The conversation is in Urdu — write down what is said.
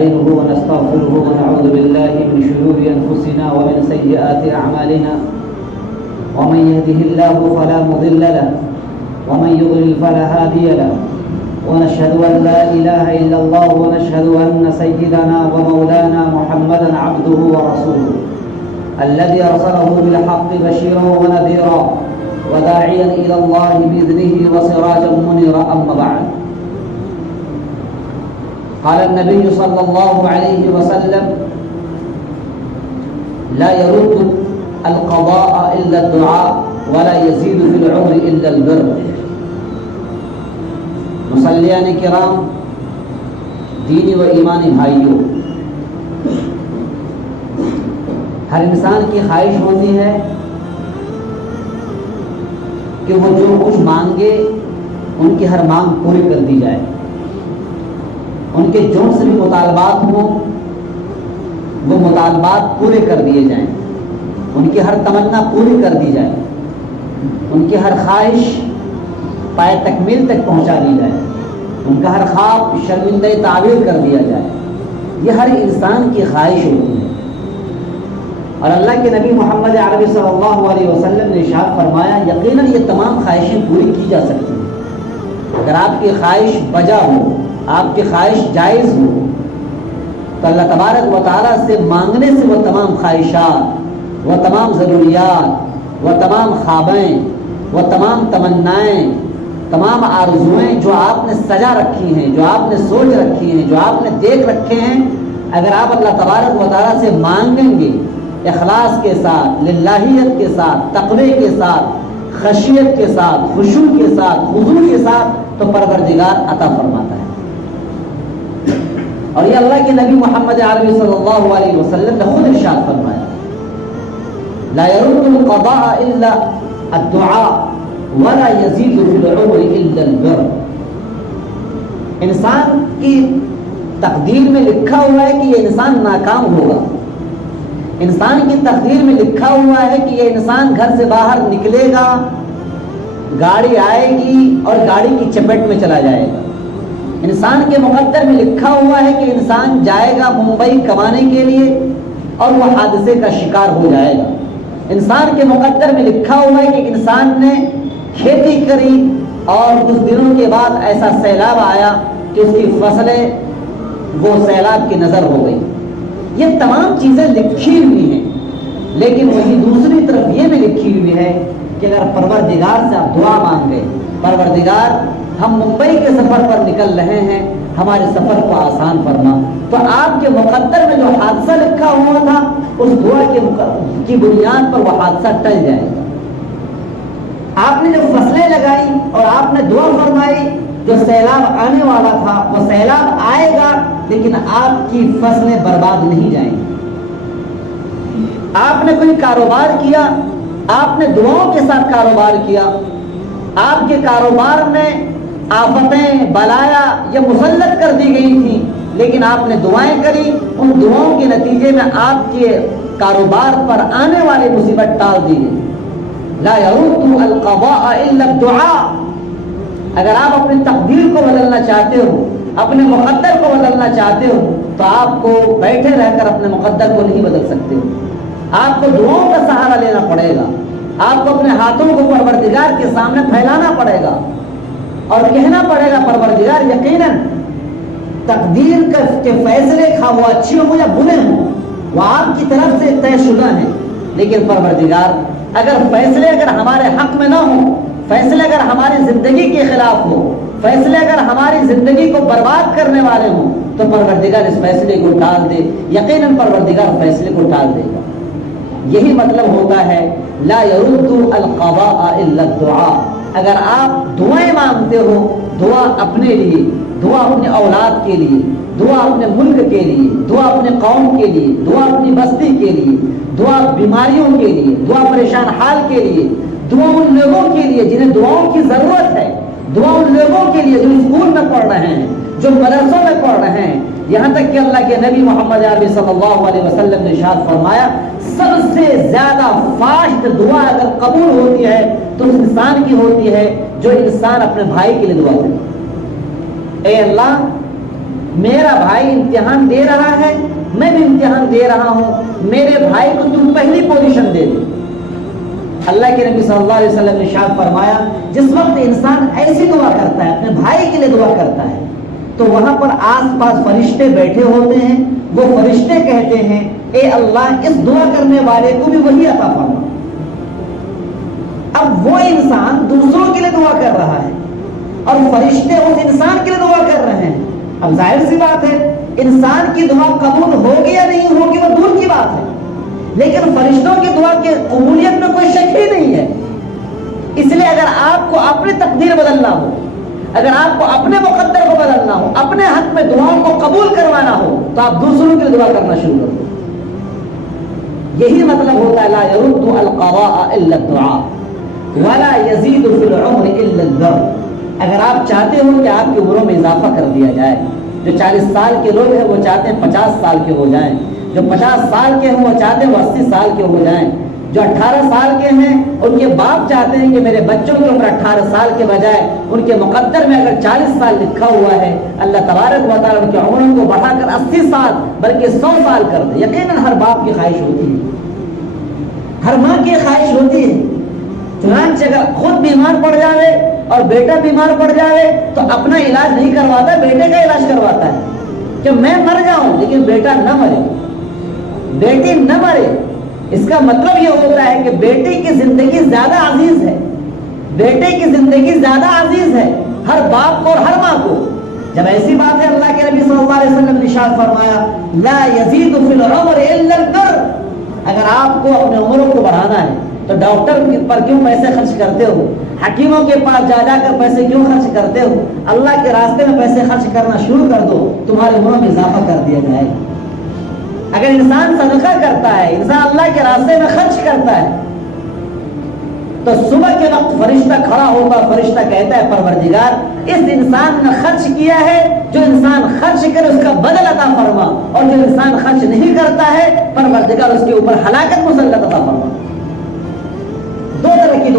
ونستعينه ونستغفره ونعوذ بالله من شرور أنفسنا ومن سيئات أعمالنا ومن يهده الله فلا مضل له ومن يضلل فلا هادي له ونشهد أن لا إله إلا الله ونشهد أن سيدنا ومولانا محمدا عبده ورسوله الذي أرسله بالحق بشيرا ونذيرا وداعيا إلى الله بإذنه وسراجا منيرا. أما بعد، قال النبي صلى الله عليه وسلم: لا يرد القضاء إلا الدعاء ولا يزيد في العمر إلا البر. مصلیان کرام، دینی و ایمانی بھائیوں، ہر انسان کی خواہش ہوتی ہے کہ وہ جو کچھ مانگے ان کی ہر مانگ پوری کر دی جائے، ان کے جو سے بھی مطالبات ہوں وہ مطالبات پورے کر دیے جائیں، ان کی ہر تمنا پوری کر دی جائے، ان کی ہر خواہش پائے تکمیل تک پہنچا دی جائے، ان کا ہر خواب شرمندہ تعبیر کر دیا جائے. یہ ہر انسان کی خواہش ہوتی ہے. اور اللہ کے نبی محمد عربی صلی اللہ علیہ وسلم نے ارشاد فرمایا: یقیناً یہ تمام خواہشیں پوری کی جا سکتی ہیں اگر آپ کی خواہش بجا ہو، آپ کی خواہش جائز ہو، تو اللہ تبارک و تعالیٰ سے مانگنے سے وہ تمام خواہشات، وہ تمام ضروریات، وہ تمام خوابیں، وہ تمام تمنائیں، تمام آرزوئیں جو آپ نے سجا رکھی ہیں، جو آپ نے سوچ رکھی ہیں، جو آپ نے دیکھ رکھے ہیں، اگر آپ اللہ تبارک و تعالیٰ سے مانگیں گے اخلاص کے ساتھ، للہیت کے ساتھ، تقوی کے ساتھ، خشیت کے ساتھ، خشوع کے ساتھ، خضوع کے ساتھ، تو پروردگار عطا فرماتا ہے. اور یہ اللہ کے نبی محمد عربی صلی اللہ علیہ وسلم نے خود ارشاد فرمایا: لا يرد القضاء الا الدعاء ولا يزيد في العمر الا البر. انسان کی تقدیر میں لکھا ہوا ہے کہ یہ انسان ناکام ہوگا. انسان کی تقدیر میں لکھا ہوا ہے کہ یہ انسان گھر سے باہر نکلے گا، گاڑی آئے گی اور گاڑی کی چپیٹ میں چلا جائے گا. انسان کے مقدر میں لکھا ہوا ہے کہ انسان جائے گا ممبئی کمانے کے لیے اور وہ حادثے کا شکار ہو جائے گا. انسان کے مقدر میں لکھا ہوا ہے کہ انسان نے کھیتی کری اور کچھ دنوں کے بعد ایسا سیلاب آیا کہ اس کی فصلیں وہ سیلاب کی نظر ہو گئی. یہ تمام چیزیں لکھی ہوئی ہیں، لیکن وہی دوسری طرف یہ بھی لکھی ہوئی ہے کہ اگر پروردگار سے آپ دعا مانگے: پروردگار ہم ممبئی کے سفر پر نکل رہے ہیں، ہمارے سفر کو آسان فرما، تو آپ کے مقدر میں جو حادثہ لکھا ہوا تھا اس دعا کی بنیاد پر وہ حادثہ ٹل جائے گا. آپ نے جو فصلیں لگائی اور آپ نے دعا فرمائی، جو سیلاب آنے والا تھا وہ سیلاب آئے گا، لیکن آپ کی فصلیں برباد نہیں جائیں گی. آپ نے کوئی کاروبار کیا، آپ نے دعاؤں کے ساتھ کاروبار کیا، آپ کے کاروبار میں آفتیں، بلایا یہ مسلط کر دی گئی تھی، لیکن آپ نے دعائیں کری، ان دعاؤں کے نتیجے میں آپ کے کاروبار پر آنے والی مصیبت ٹال دی گئی. لا يرد القضاء الا الدعاء. اگر آپ اپنی تقدیر کو بدلنا چاہتے ہو، اپنے مقدر کو بدلنا چاہتے ہو، تو آپ کو بیٹھے رہ کر اپنے مقدر کو نہیں بدل سکتے ہو. آپ کو دعاؤں کا سہارا لینا پڑے گا. آپ کو اپنے ہاتھوں کو پروردگار کے سامنے پھیلانا پڑے گا اور کہنا پڑے گا: پروردگار یقیناً تقدیر کے فیصلے خواہ وہ اچھے ہوں یا برے ہوں وہ آپ کی طرف سے طے شدہ ہیں، لیکن پروردگار اگر فیصلے ہمارے حق میں نہ ہوں، فیصلے اگر ہماری زندگی کے خلاف ہو، فیصلے اگر ہماری زندگی کو برباد کرنے والے ہوں، تو پروردگار اس فیصلے کو ٹال دے. یقیناً پروردگار فیصلے کو ٹال دے گا. یہی مطلب ہوتا ہے لا يرد القضاء الا الدعاء. اگر آپ دعائیں مانگتے ہو، دعا اپنے لیے، دعا اپنے اولاد کے لیے، دعا اپنے ملک کے لیے، دعا اپنے قوم کے لیے، دعا اپنی بستی کے لیے، دعا بیماریوں کے لیے، دعا پریشان حال کے لیے، دعا ان لوگوں کے لیے جنہیں دعاؤں کی ضرورت ہے، دعا ان لوگوں کے لیے جو اسکول میں پڑھ رہے ہیں، جو مدرسوں میں پڑھ رہے ہیں. یہاں تک کہ اللہ کے نبی محمد عربی صلی اللہ علیہ وسلم نے ارشاد فرمایا: سب سے زیادہ فاسٹ دعا اگر قبول ہوتی ہے تو اس انسان کی ہوتی ہے جو انسان اپنے بھائی کے لیے دعا کرے. اے اللہ میرا بھائی امتحان دے رہا ہے، میں بھی امتحان دے رہا ہوں، میرے بھائی کو تم پہلی پوزیشن دے دے۔ اللہ کے نبی صلی اللہ علیہ وسلم نے ارشاد فرمایا جس وقت انسان ایسی دعا کرتا ہے، اپنے بھائی کے لیے دعا کرتا ہے، تو وہاں پر آس پاس فرشتے بیٹھے ہوتے ہیں، وہ فرشتے کہتے ہیں اے اللہ اس دعا کرنے والے کو بھی وہی عطا فرما۔ اب وہ انسان دوسروں کے لیے دعا کر رہا ہے اور فرشتے اس انسان کے لیے دعا کر رہے ہیں۔ اب ظاہر سی بات ہے انسان کی دعا قبول ہوگی یا نہیں ہوگی وہ دور کی بات ہے، لیکن فرشتوں کی دعا کی قبولیت میں کوئی شک ہی نہیں ہے۔ اس لیے اگر آپ کو اپنی تقدیر بدلنا ہو، اگر آپ کو اپنے مقدر کو بدلنا ہو، اپنے حق میں دعاؤں کو قبول کروانا ہو، تو آپ دوسروں کے لیے دعا کرنا شروع کر دو۔ یہی مطلب ہوتا ہے لا يرد القضاء الا الدعاء ولا يزيد في العمر الا الدر۔ اگر آپ چاہتے ہو کہ آپ کی عمروں میں اضافہ کر دیا جائے، جو 40 سال کے لوگ ہیں وہ چاہتے ہیں 50 سال کے ہو جائیں، جو 50 سال کے ہیں وہ چاہتے ہیں وہ 80 سال کے ہو جائیں، جو 18 سال کے ہیں ان کے باپ چاہتے ہیں کہ میرے بچوں کی عمر 18 سال کے بجائے ان کے مقدر میں اگر 40 سال لکھا ہوا ہے، اللہ تبارک و تعالیٰ ان کی عمروں کو بڑھا کر 80 سال بلکہ 100 سال کر دے۔ یقیناً ہر باپ کی خواہش ہوتی ہے، ہر ماں کی خواہش ہوتی ہے۔ چنانچہ اگر خود بیمار پڑ جاوے اور بیٹا بیمار پڑ جاوے تو اپنا علاج نہیں کرواتا، بیٹے کا علاج کرواتا ہے کہ میں مر جاؤں لیکن بیٹا نہ مرے، بیٹی نہ مرے۔ اس کا مطلب یہ ہوتا ہے کہ بیٹے کی زندگی زیادہ عزیز ہے، بیٹے کی زندگی زیادہ عزیز ہے ہر باپ کو اور ہر ماں کو۔ جب ایسی بات ہے اللہ کے نبی صلی اللہ علیہ وسلم نے ارشاد فرمایا لا يزيد في العمر الا البر۔ اگر آپ کو اپنے عمروں کو بڑھانا ہے تو ڈاکٹر پر کیوں پیسے خرچ کرتے ہو، حکیموں کے پاس جا جا کر پیسے کیوں خرچ کرتے ہو؟ اللہ کے راستے میں پیسے خرچ کرنا شروع کر دو، تمہارے عمروں میں اضافہ کر دیا جائے گا۔ اگر انسان صدقہ کرتا ہے، انسان اللہ کے راستے میں خرچ کرتا ہے، تو صبح کے وقت فرشتہ کھڑا ہوگا، فرشتہ کہتا ہے پروردگار اس انسان نے خرچ کیا ہے، جو انسان خرچ کرے اس کا بدل عطا فرما، اور جو انسان خرچ نہیں کرتا ہے پروردگار اس کے اوپر ہلاکت مسلط عطا فرما۔ دو طرح کی